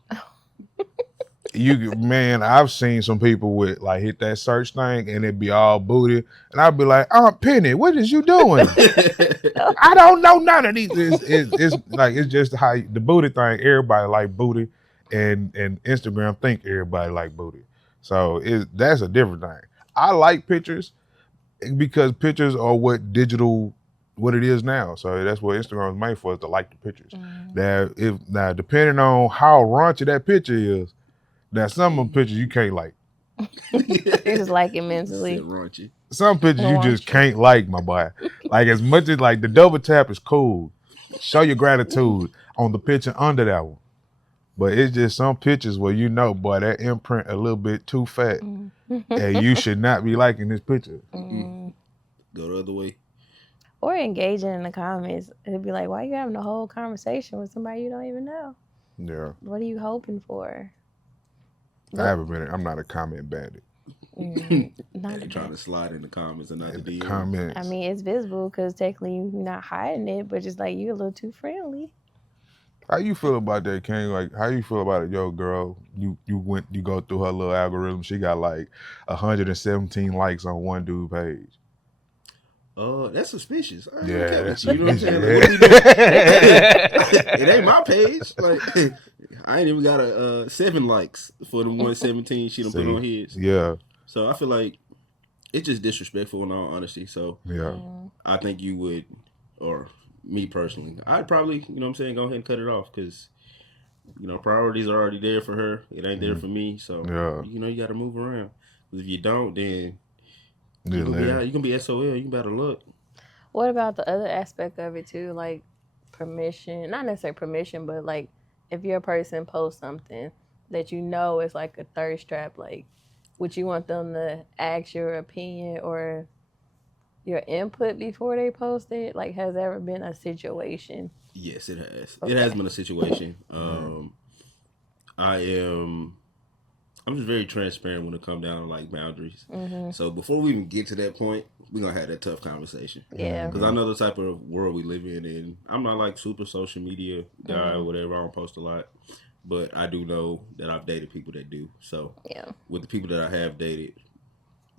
Man, I've seen some people with like hit that search thing and it be all booty, and I'd be like, Aunt Penny, what is you doing? I don't know none of these. It's like it's just how the booty thing. Everybody like booty, and Instagram think everybody like booty. So that's a different thing. I like pictures because pictures are what it is now. So that's what Instagram is made for, is to like the pictures. Now depending on how raunchy that picture is. Now, some of the pictures you can't like. You just like it mentally. Some pictures you just can't like, my boy. Like as much as like the double tap is cool. Show your gratitude on the picture under that one. But it's just some pictures where boy, that imprint a little bit too fat. And you should not be liking this picture. Go the other way. Or engaging in the comments. It'd be like, why are you having a whole conversation with somebody you don't even know? Yeah. What are you hoping for? I'm not a comment bandit. Not trying to slide in the comments and not the DMs. Comments. I mean, it's visible because technically you're not hiding it, but just like you're a little too friendly. How you feel about that, King? Like, how you feel about it? Yo, girl, you go through her little algorithm. She got like 117 likes on one dude page. That's suspicious. That's you know what I'm saying? Yeah. Like, it ain't my page. Like, I ain't even got 7 likes for the 117 she done put on his. Yeah. So I feel like it's just disrespectful in all honesty. So yeah, I think you would, or me personally, I'd probably, go ahead and cut it off because, priorities are already there for her. It ain't there for me. So, you got to move around. Because if you don't, then You can be out. You can be SOL. You can better look. What about the other aspect of it too, like permission? Not necessarily permission, but like if your person posts something that you know is like a thirst trap, like would you want them to ask your opinion or your input before they post it? Like, has there ever been a situation? Yes, it has. Okay. It has been a situation. I am. I'm just very transparent when it comes down to like boundaries. So before we even get to that point, we're gonna have that tough conversation. Yeah. Because I know the type of world we live in, and I'm not like super social media guy or whatever. I don't post a lot, but I do know that I've dated people that do. So Yeah. with the people that I have dated,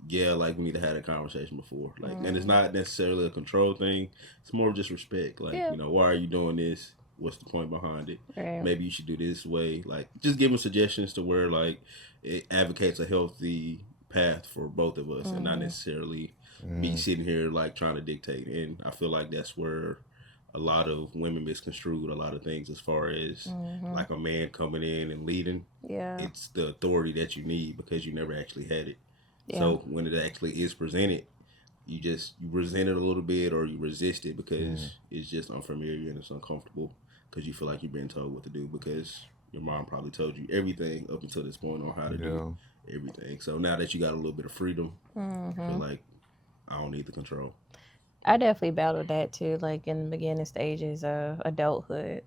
yeah, like we need to have a conversation before. Like, and it's not necessarily a control thing. It's more of just respect. Like, Yeah. you know, why are you doing this? What's the point behind it? Right. Maybe you should do this way. Like, just give them suggestions to where like it advocates a healthy path for both of us, and not necessarily be sitting here like trying to dictate. And I feel like that's where a lot of women misconstrued a lot of things as far as like a man coming in and leading. Yeah. It's the authority that you need because you never actually had it. Yeah. So when it actually is presented, you resent it a little bit or you resist it because it's just unfamiliar and it's uncomfortable because you feel like you're being told what to do because your mom probably told you everything up until this point on how to do everything. So now that you got a little bit of freedom, I feel like I don't need the control. I definitely battled that too, like in the beginning stages of adulthood,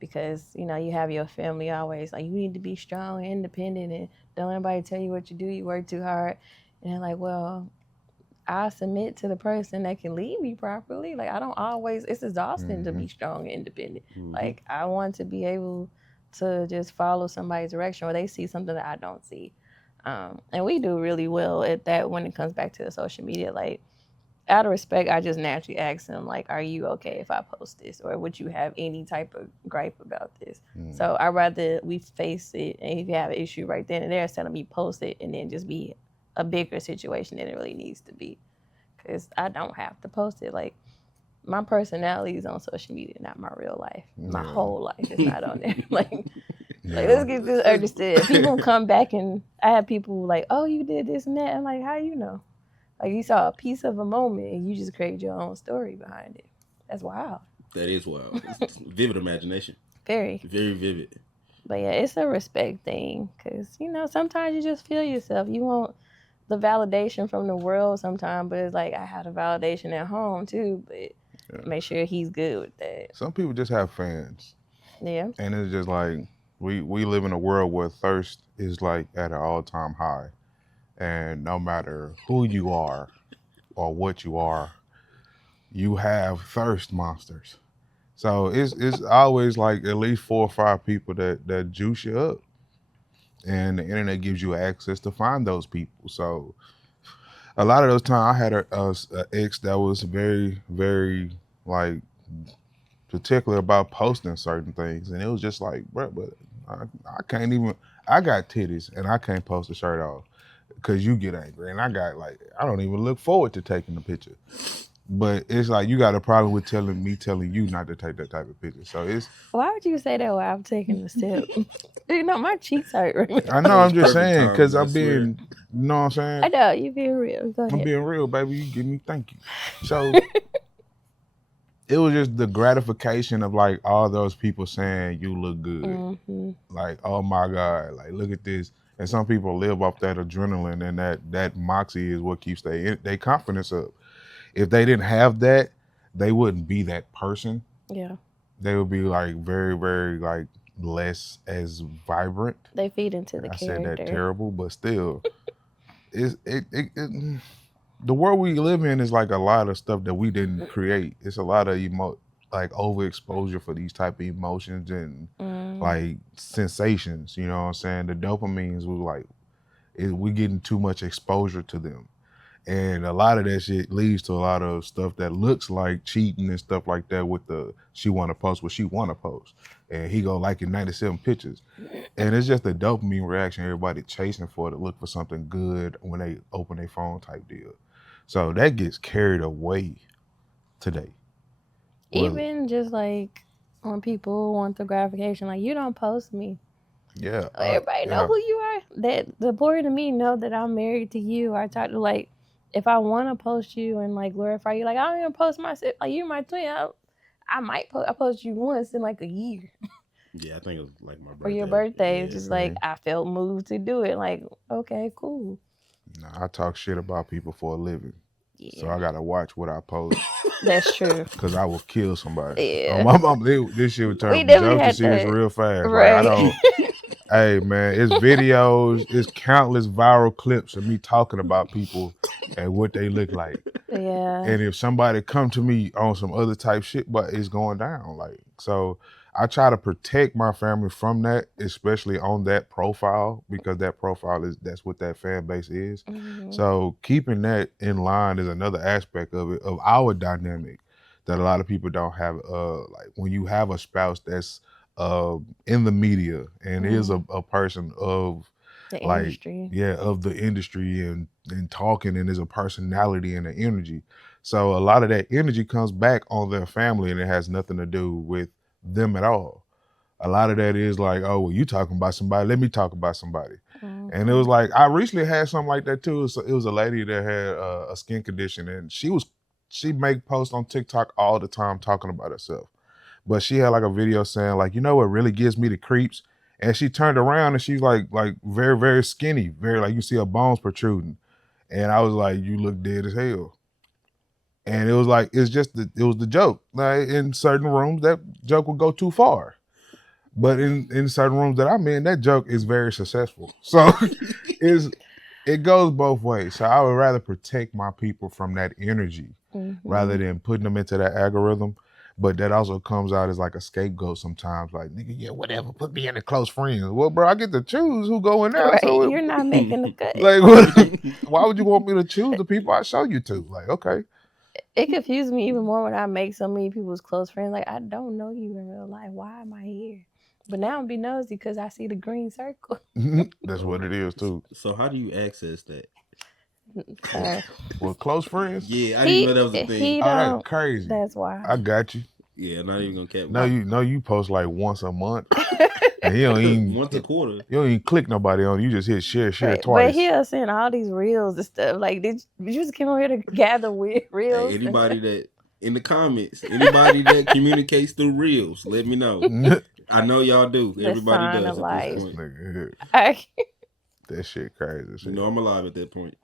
because you know you have your family always like you need to be strong and independent and don't let anybody tell you what to do. You work too hard, and they're like, well, I submit to the person that can lead me properly. Like I don't always. It's exhausting to be strong and independent. Like I want to be able to just follow somebody's direction, or they see something that I don't see. And we do really well at that when it comes back to the social media, like out of respect, I just naturally ask them, like, are you okay if I post this? Or would you have any type of gripe about this? So I'd rather we face it, and if you have an issue right then and there, instead of me post it and then just be a bigger situation than it really needs to be. Because I don't have to post it. Like, my personality is on social media, not my real life. My whole life is not on there. Like, let's get this understood. People come back and I have people like, oh, you did this and that. I'm like, how you know? Like you saw a piece of a moment and you just created your own story behind it. That's wild. That is wild. It's vivid imagination. Very. Very vivid. But yeah, it's a respect thing because, you know, sometimes you just feel yourself. You want the validation from the world sometimes, but it's like I had a validation at home too, but make sure he's good with that. Some people just have fans. Yeah. And it's just like we live in a world where thirst is like at an all-time high. And no matter who you are or what you are, you have thirst monsters. So it's always like at least 4 or 5 people that juice you up. And the internet gives you access to find those people. So a lot of those times I had a ex that was very, very like particular about posting certain things. And it was just like, bro, but I can't even, I got titties and I can't post a shirt off. Because you get angry, and I don't even look forward to taking the picture. But it's like you got a problem with telling you not to take that type of picture. So it's. Why would you say that while I'm taking the step? You know, my cheeks hurt right now. I know, I'm just saying, because I'm being, you know what I'm saying? I know, you being real. Go ahead. I'm being real, baby. You give me, thank you. So it was just the gratification of like all those people saying you look good. Like, oh my God, like look at this. And some people live off that adrenaline, and that moxie is what keeps their confidence up. If they didn't have that, they wouldn't be that person. Yeah. They would be like very, very like less as vibrant. They feed into the character. I said that terrible, but still, the world we live in is like a lot of stuff that we didn't create. It's a lot of like overexposure for these type of emotions and like sensations, you know what I'm saying? The dopamines we getting too much exposure to them. And a lot of that shit leads to a lot of stuff that looks like cheating and stuff like that with she want to post what she want to post. And he go like in 97 pictures. And it's just a dopamine reaction, everybody chasing for it to look for something good when they open their phone type deal. So that gets carried away today. Even just like when people want the gratification, like you don't post me. Yeah. Everybody know who you are. That the boy to me know that I'm married to you. I talk to like if I want to post you and like glorify you, like I don't even post myself. Like you're my twin. I might post. I post you once in like a year. Yeah, I think it was like my birthday. For your birthday. Yeah. It's just like I felt moved to do it. Like, okay, cool. Nah, I talk shit about people for a living. Yeah. So I gotta watch what I post. That's true. Cause I will kill somebody. Yeah. My mom, this shit would turn We from definitely jokes to had serious that. real fast. Right. Like I don't. Hey man, it's videos, it's countless viral clips of me talking about people and what they look like. Yeah. And if somebody come to me on some other type shit, but it's going down. Like, so I try to protect my family from that, especially on that profile, because that profile that's what that fan base is. Mhm. So keeping that in line is another aspect of it, of our dynamic that a lot of people don't have. Like when you have a spouse that's in the media and is a person of the like industry. of the industry and talking and is a personality and an energy. So a lot of that energy comes back on their family and it has nothing to do with them at all. A lot of that is like, oh, well, you talking about somebody, let me talk about somebody. And it was like, I recently had something like that too. It was a lady that had a skin condition and she make posts on TikTok all the time talking about herself. But she had like a video saying like, you know what really gives me the creeps? And she turned around and she's like very, very skinny, very like you see her bones protruding. And I was like, you look dead as hell. And it was like, it was the joke. Like in certain rooms, that joke would go too far. But in certain rooms that I'm in, that joke is very successful. So it goes both ways. So I would rather protect my people from that energy rather than putting them into that algorithm. But that also comes out as like a scapegoat sometimes. Like, nigga, yeah, whatever, put me in the close friends. Well, bro, I get to choose who go in there. Right. So you're not making the cut. Like, why would you want me to choose the people I show you to? Like, okay. It confused me even more when I make so many people's close friends. Like, I don't know you in real life. Why am I here? But now I'm be nosy because I see the green circle. That's what it is too. So how do you access that? Well, close friends? Yeah, I didn't know that was a thing. Oh, that's crazy. That's why. I got you. Yeah, not even gonna cap. No, you post like once a month. And you don't even once a quarter. You don't even click nobody on. You just hit share right. twice. But he'll send all these reels and stuff. Like, did you just come over here to gather reels? Hey, anybody that in the comments, anybody that communicates through reels, let me know. I know y'all do. Everybody does at this point. That shit crazy. You know I'm alive at that point.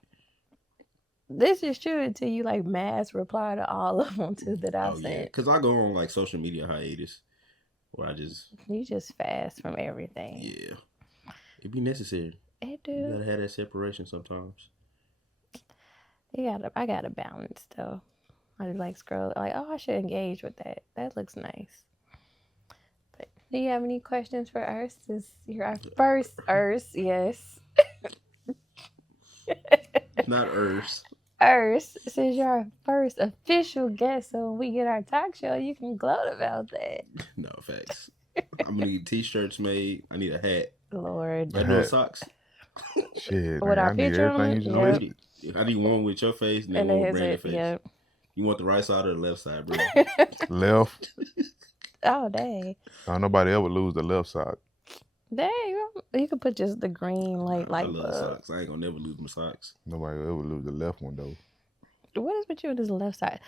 This is true until you like mass reply to all of them too that I've sent. Yeah, because I go on like social media hiatus where you just fast from everything. Yeah, it be necessary. It do. You gotta have that separation sometimes. I gotta balance though. I just like scroll like, oh, I should engage with that. That looks nice. But do you have any questions for us? You're our first yes. Not Urs. Urs, since you're our first official guest, so when we get our talk show, you can gloat about that. No, facts. I'm gonna need t-shirts made. I need a hat. Lord. I do socks. Shit, with our picture on it? Yep. I need one with your face and then one with Brandon's face. Yep. You want the right side or the left side, bro? Left. Oh, dang. Nobody ever lose the left side. Dang, you could put just the green light I love socks. I ain't gonna never lose my socks. Nobody ever lose the left one though. What is with you with this left side?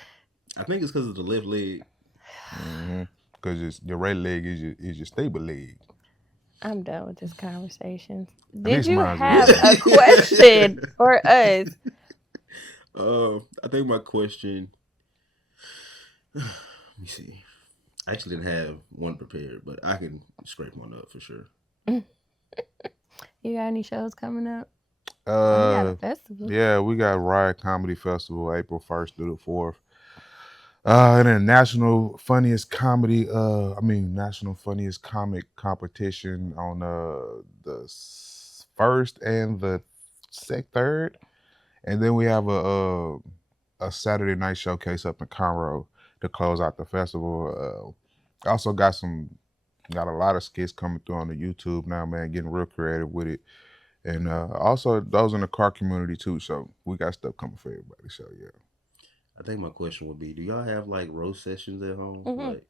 I think it's because of the left leg. Because your right leg is your stable leg. I'm done with this conversation. Did you have a question for us? I think my question. Let me see. I actually didn't have one prepared, but I can scrape one up for sure. You got any shows coming up? We got a festival. Yeah, we got Riot Comedy Festival, April 1st through the 4th. And then National Funniest Comic competition on the 1st and the 3rd. And then we have a Saturday night showcase up in Conroe to close out the festival. Also got a lot of skits coming through on the YouTube now, man, getting real creative with it. And also those in the car community too. So we got stuff coming for everybody. So yeah. I think my question would be, do y'all have like roast sessions at home? Like,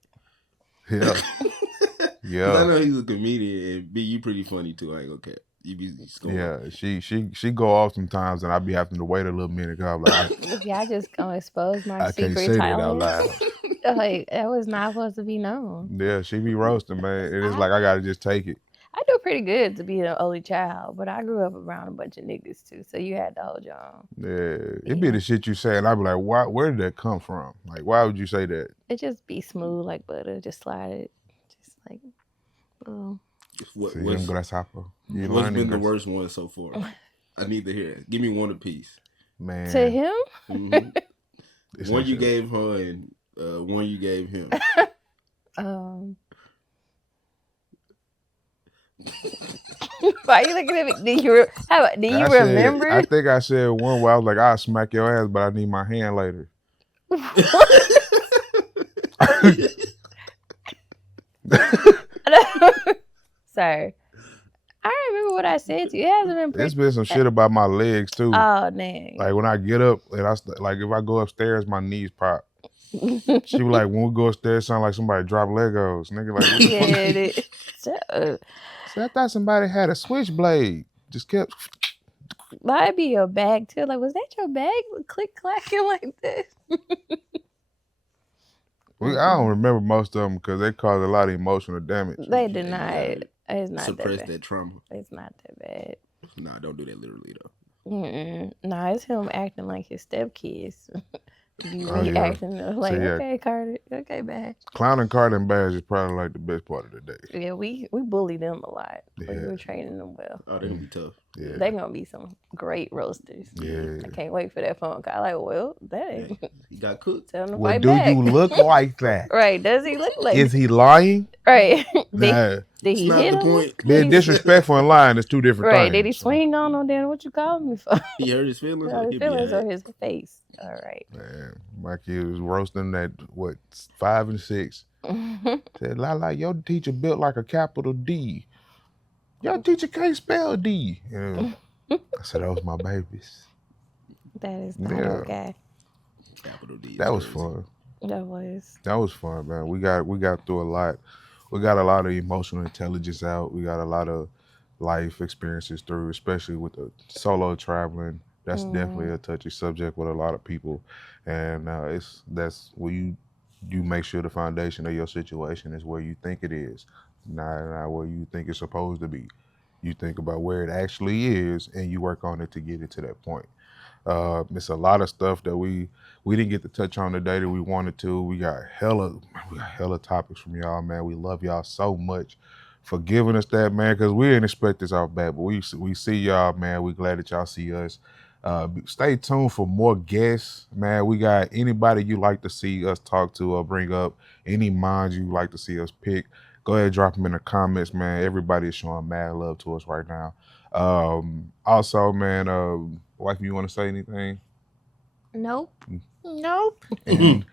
yeah. Yeah. I know he's a comedian and B, you pretty funny too. I ain't gonna cap. You be scoring. Yeah, she go off sometimes, and I be having to wait a little minute because I'm like, Yeah, I just gonna expose my I can't secret say that out talents. loud. Like that was not supposed to be known. Yeah, she be roasting, man. It is like I gotta just take it. I do pretty good to be an only child, but I grew up around a bunch of niggas too, so you had to hold your own. Yeah, it be the shit you say, and I be like, why? Where did that come from? Like, why would you say that? It just be smooth like butter, just slide it, just like, boom. What's grasshopper. been the worst one so far? I need to hear it. Give me one apiece. Man. To him? Mm-hmm. One you gave her and one you gave him. Why are you looking at me? Do you remember? I think I said one where I was like, I'll smack your ass, but I need my hand later. Sorry. I don't remember what I said to you. It hasn't been There's been some shit about my legs too. Oh, dang. Like when I get up and like if I go upstairs, my knees pop. She was like, when we go upstairs, sound like somebody dropped Legos. Nigga, like, what the fuck? So I thought somebody had a switchblade. Just kept. Might be your bag too. Like, was that your bag? Click clacking like this. I don't remember most of them because they caused a lot of emotional damage. They denied. It's not suppress that trauma. It's not that bad. Nah, don't do that literally though. Nah, it's him acting like his stepkids. Acting like, so, okay, Carter, okay, Badge. Clowning Carter and Badge is probably like the best part of the day. Yeah, we bully them a lot. Yeah. Like, we're training them well. Oh, they're gonna be tough. Yeah. They're gonna be some great roasters. Yeah. I can't wait for that phone call. Like, well, that ain't. He got cooked. Tell him to Well, fight do back. you look like that? Right? Does he look like? Is he lying? Right? Nah. Did he hit him? Point. Being disrespectful and lying is two different things. Right? Did he swing on him? Then what you calling me for? He hurt his feelings. His feelings on his face. All right. Man, my kid was roasting at 5 and 6. Said, Lala, your teacher built like a capital D. Your teacher can't spell D. I said, those my babies. That is not okay. Capital D. That was fun. That was fun, man. We got through a lot. We got a lot of emotional intelligence out. We got a lot of life experiences through, especially with the solo traveling. That's definitely a touchy subject with a lot of people, and that's where you make sure the foundation of your situation is where you think it is, not where you think it's supposed to be. You think about where it actually is, and you work on it to get it to that point. It's a lot of stuff that we didn't get to touch on today that we wanted to. We got hella topics from y'all, man. We love y'all so much for giving us that, man, because we didn't expect this off bat, but we see y'all, man. We glad that y'all see us. Stay tuned for more guests, man. We got anybody you like to see us talk to or bring up, any minds you like to see us pick, go ahead and drop them in the comments, man. Everybody is showing mad love to us right now. Also, man, wife, you want to say anything? Nope. And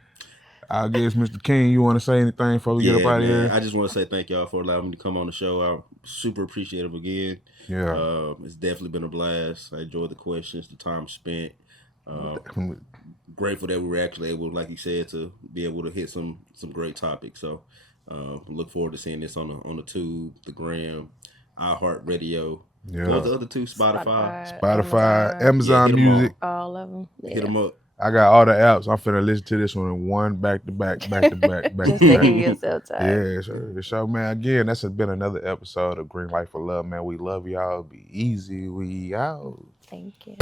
I guess, Mr. King, you want to say anything before we get up out of here? I just want to say thank y'all for allowing me to come on the show. I'm super appreciative again. Yeah. It's definitely been a blast. I enjoyed the questions, the time spent. Grateful that we were actually able, like you said, to be able to hit some great topics. So look forward to seeing this on the Tube, the Gram, iHeartRadio. Yeah. What was the other two? Spotify, Amazon Music. All of them. Yeah. Hit them up. I got all the apps. I'm finna listen to this one in one back to back. Just to give yourself time. Yeah, sure. So, man, again, that's been another episode of Green Light for Love, man. We love y'all. Be easy. We out. Thank you.